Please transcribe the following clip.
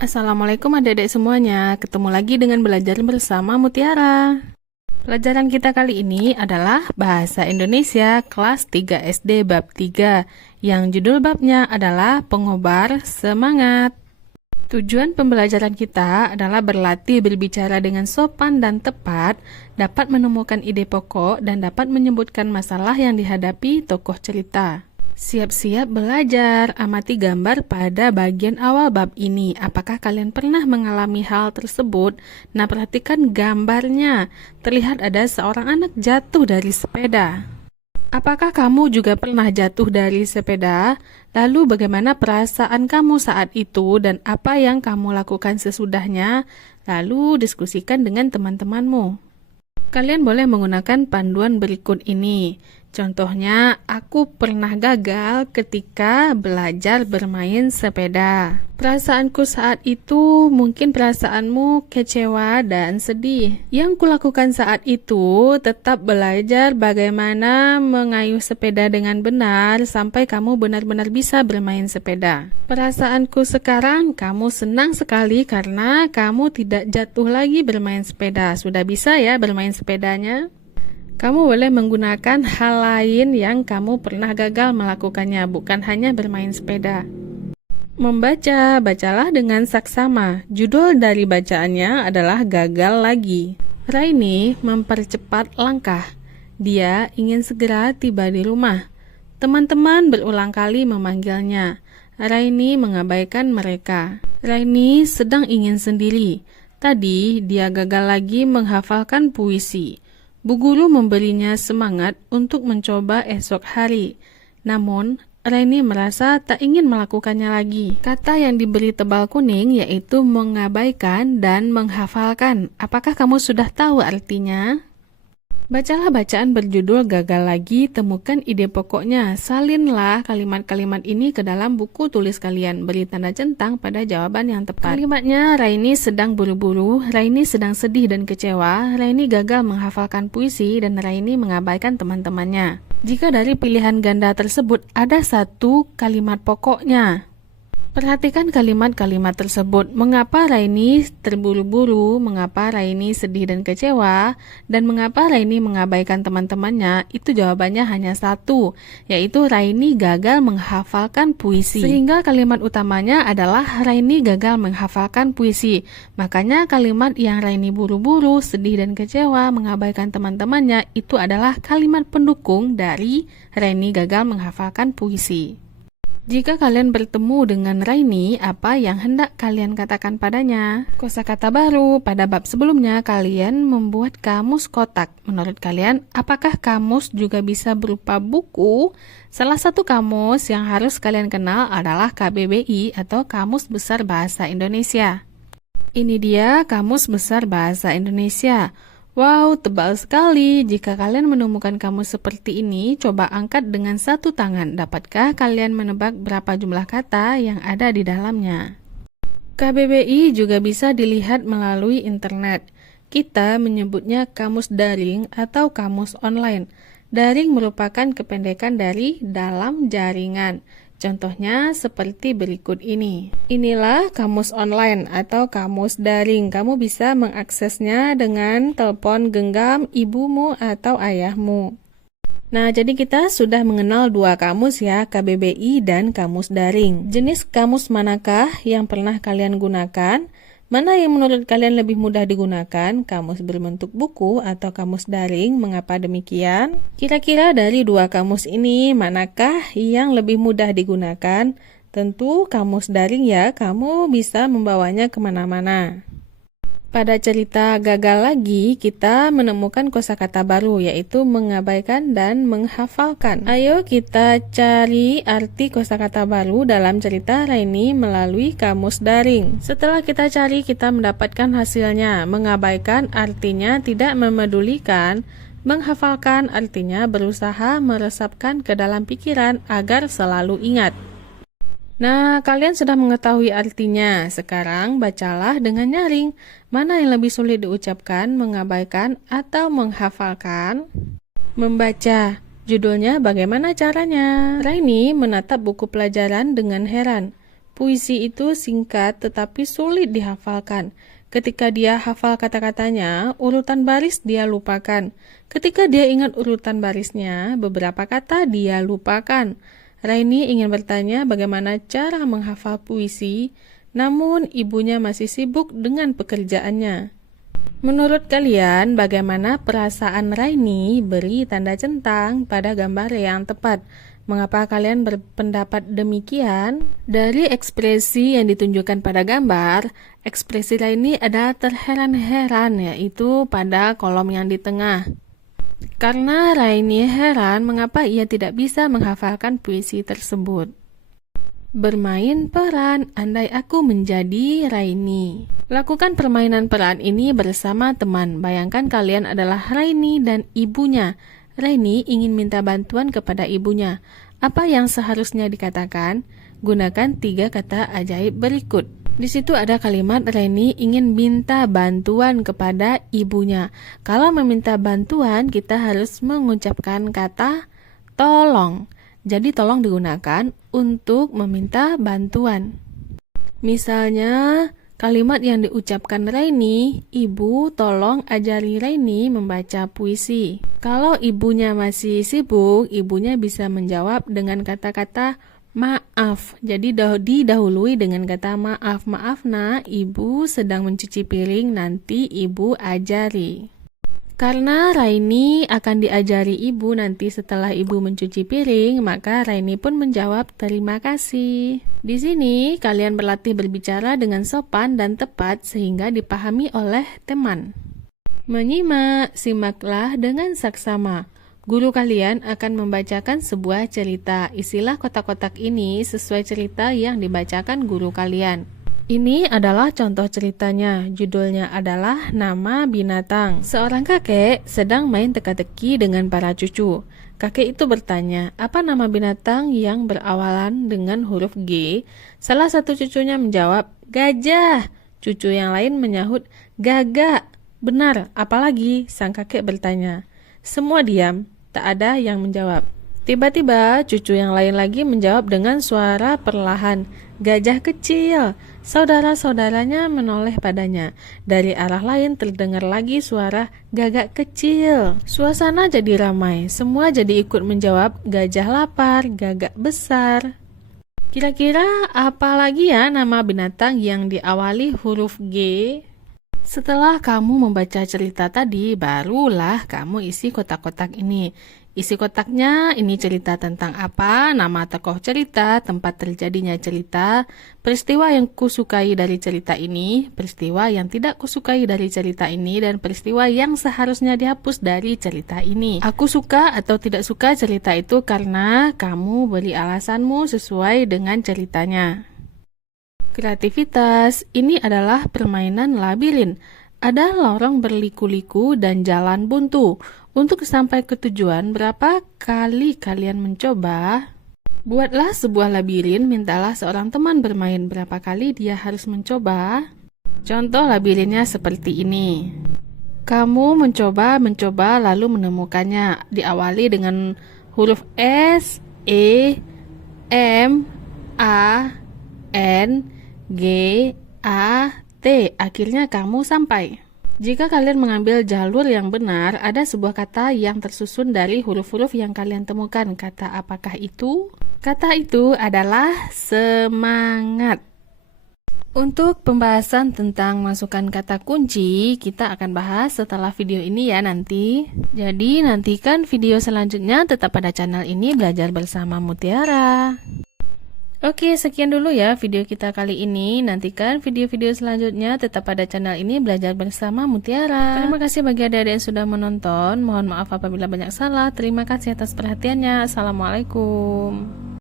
Assalamualaikum adik-adik semuanya, ketemu lagi dengan belajar bersama Mutiara. Pelajaran kita kali ini adalah Bahasa Indonesia kelas 3 SD bab 3, yang judul babnya adalah Pengobar Semangat. Tujuan pembelajaran kita adalah berlatih berbicara dengan sopan dan tepat, dapat menemukan ide pokok, dan dapat menyebutkan masalah yang dihadapi tokoh cerita. Siap-siap belajar, amati gambar pada bagian awal bab ini. Apakah kalian pernah mengalami hal tersebut? Nah, perhatikan gambarnya. Terlihat ada seorang anak jatuh dari sepeda. Apakah kamu juga pernah jatuh dari sepeda? Lalu bagaimana perasaan kamu saat itu dan apa yang kamu lakukan sesudahnya? Lalu diskusikan dengan teman-temanmu. Kalian boleh menggunakan panduan berikut ini. Contohnya, aku pernah gagal ketika belajar bermain sepeda. Perasaanku saat itu mungkin perasaanmu kecewa dan sedih. Yang kulakukan saat itu tetap belajar bagaimana mengayuh sepeda dengan benar sampai kamu benar-benar bisa bermain sepeda. Perasaanku sekarang, kamu senang sekali karena kamu tidak jatuh lagi bermain sepeda. Sudah bisa ya bermain sepedanya? Kamu boleh menggunakan hal lain yang kamu pernah gagal melakukannya, bukan hanya bermain sepeda. Membaca, bacalah dengan saksama. Judul dari bacaannya adalah Gagal Lagi. Raini mempercepat langkah. Dia ingin segera tiba di rumah. Teman-teman berulang kali memanggilnya. Raini mengabaikan mereka. Raini sedang ingin sendiri. Tadi dia gagal lagi menghafalkan puisi. Bu guru memberinya semangat untuk mencoba esok hari. Namun, Raini merasa tak ingin melakukannya lagi. Kata yang diberi tebal kuning yaitu mengabaikan dan menghafalkan. Apakah kamu sudah tahu artinya? Bacalah bacaan berjudul Gagal Lagi, temukan ide pokoknya. Salinlah kalimat-kalimat ini ke dalam buku tulis kalian. Beri tanda centang pada jawaban yang tepat. Kalimatnya, Raini sedang buru-buru, Raini sedang sedih dan kecewa, Raini gagal menghafalkan puisi, dan Raini mengabaikan teman-temannya. Jika dari pilihan ganda tersebut ada satu kalimat pokoknya, perhatikan kalimat-kalimat tersebut. Mengapa Raini terburu-buru, mengapa Raini sedih dan kecewa, dan mengapa Raini mengabaikan teman-temannya? Itu jawabannya hanya satu, yaitu Raini gagal menghafalkan puisi. Sehingga kalimat utamanya adalah Raini gagal menghafalkan puisi. Makanya kalimat yang Raini buru-buru, sedih dan kecewa, mengabaikan teman-temannya, itu adalah kalimat pendukung dari Raini gagal menghafalkan puisi. Jika kalian bertemu dengan Raini, apa yang hendak kalian katakan padanya? Kosakata baru. Pada bab sebelumnya, kalian membuat kamus kotak. Menurut kalian, apakah kamus juga bisa berupa buku? Salah satu kamus yang harus kalian kenal adalah KBBI atau Kamus Besar Bahasa Indonesia. Ini dia Kamus Besar Bahasa Indonesia. Wow, tebal sekali. Jika kalian menemukan kamus seperti ini, coba angkat dengan satu tangan. Dapatkah kalian menebak berapa jumlah kata yang ada di dalamnya? KBBI juga bisa dilihat melalui internet. Kita menyebutnya kamus daring atau kamus online. Daring merupakan kependekan dari dalam jaringan. Contohnya seperti berikut ini. Inilah kamus online atau kamus daring. Kamu bisa mengaksesnya dengan telepon genggam ibumu atau ayahmu. Nah, jadi kita sudah mengenal dua kamus ya, KBBI dan kamus daring. Jenis kamus manakah yang pernah kalian gunakan? Mana yang menurut kalian lebih mudah digunakan? Kamus berbentuk buku atau kamus daring? Mengapa demikian? Kira-kira dari dua kamus ini, manakah yang lebih mudah digunakan? Tentu kamus daring ya, kamu bisa membawanya kemana-mana. Pada cerita Gagal Lagi, kita menemukan kosakata baru, yaitu mengabaikan dan menghafalkan. Ayo kita cari arti kosakata baru dalam cerita Raini melalui kamus daring. Setelah kita cari, kita mendapatkan hasilnya. Mengabaikan artinya tidak memedulikan, menghafalkan artinya berusaha meresapkan ke dalam pikiran agar selalu ingat. Nah, kalian sudah mengetahui artinya. Sekarang bacalah dengan nyaring. Mana yang lebih sulit diucapkan, mengabaikan atau menghafalkan? Membaca. Judulnya bagaimana caranya? Raini menatap buku pelajaran dengan heran. Puisi itu singkat tetapi sulit dihafalkan. Ketika dia hafal kata-katanya, urutan baris dia lupakan. Ketika dia ingat urutan barisnya, beberapa kata dia lupakan. Raini ingin bertanya bagaimana cara menghafal puisi, namun ibunya masih sibuk dengan pekerjaannya. Menurut kalian, bagaimana perasaan Raini? Beri tanda centang pada gambar yang tepat. Mengapa kalian berpendapat demikian? Dari ekspresi yang ditunjukkan pada gambar, ekspresi Raini adalah terheran-heran, yaitu pada kolom yang di tengah. Karena Raini heran mengapa ia tidak bisa menghafalkan puisi tersebut. Bermain peran andai aku menjadi Raini. Lakukan permainan peran ini bersama teman. Bayangkan kalian adalah Raini dan ibunya. Raini ingin minta bantuan kepada ibunya. Apa yang seharusnya dikatakan? Gunakan 3 kata ajaib berikut. Di situ ada kalimat Raini ingin minta bantuan kepada ibunya. Kalau meminta bantuan, kita harus mengucapkan kata tolong. Jadi tolong digunakan untuk meminta bantuan. Misalnya, kalimat yang diucapkan Raini, ibu tolong ajari Raini membaca puisi. Kalau ibunya masih sibuk, ibunya bisa menjawab dengan kata-kata maaf. Jadi didahului dengan kata maaf. Maaf nak, ibu sedang mencuci piring, nanti ibu ajari. Karena Raini akan diajari ibu nanti setelah ibu mencuci piring, maka Raini pun menjawab terima kasih. Di sini kalian berlatih berbicara dengan sopan dan tepat sehingga dipahami oleh teman. Menyimak, simaklah dengan saksama. Guru kalian akan membacakan sebuah cerita. Isilah kotak-kotak ini sesuai cerita yang dibacakan guru kalian. Ini adalah contoh ceritanya. Judulnya adalah Nama Binatang. Seorang kakek sedang main teka-teki dengan para cucu. Kakek itu bertanya, apa nama binatang yang berawalan dengan huruf G? Salah satu cucunya menjawab, gajah. Cucu yang lain menyahut, gagak. Benar, apalagi? Sang kakek bertanya. Semua diam, tak ada yang menjawab. Tiba-tiba cucu yang lain lagi menjawab dengan suara perlahan, gajah kecil. Saudara-saudaranya menoleh padanya. Dari arah lain terdengar lagi suara gagak kecil. Suasana jadi ramai. Semua jadi ikut menjawab gajah lapar, gagak besar. Kira-kira apa lagi ya nama binatang yang diawali huruf G? Setelah kamu membaca cerita tadi, barulah kamu isi kotak-kotak ini. Isi kotaknya, ini cerita tentang apa, nama tokoh cerita, tempat terjadinya cerita, peristiwa yang kusukai dari cerita ini, peristiwa yang tidak kusukai dari cerita ini, dan peristiwa yang seharusnya dihapus dari cerita ini. Aku suka atau tidak suka cerita itu karena kamu beri alasanmu sesuai dengan ceritanya. Kreativitas, ini adalah permainan labirin. Ada lorong berliku-liku dan jalan buntu. Untuk sampai ke tujuan, berapa kali kalian mencoba? Buatlah sebuah labirin, mintalah seorang teman bermain. Berapa kali dia harus mencoba? Contoh labirinnya seperti ini. Kamu mencoba lalu menemukannya. Diawali dengan huruf S, E, M, A, N, G, A, T. Akhirnya kamu sampai. Jika kalian mengambil jalur yang benar, ada sebuah kata yang tersusun dari huruf-huruf yang kalian temukan. Kata apakah itu? Kata itu adalah semangat. Untuk pembahasan tentang masukan kata kunci, kita akan bahas setelah video ini ya nanti. Jadi nantikan video selanjutnya, tetap pada channel ini Belajar Bersama Mutiara. Oke, sekian dulu ya video kita kali ini. Nantikan video-video selanjutnya, tetap pada channel ini Belajar Bersama Mutiara. Terima kasih bagi adik-adik yang sudah menonton. Mohon maaf apabila banyak salah. Terima kasih atas perhatiannya. Assalamualaikum.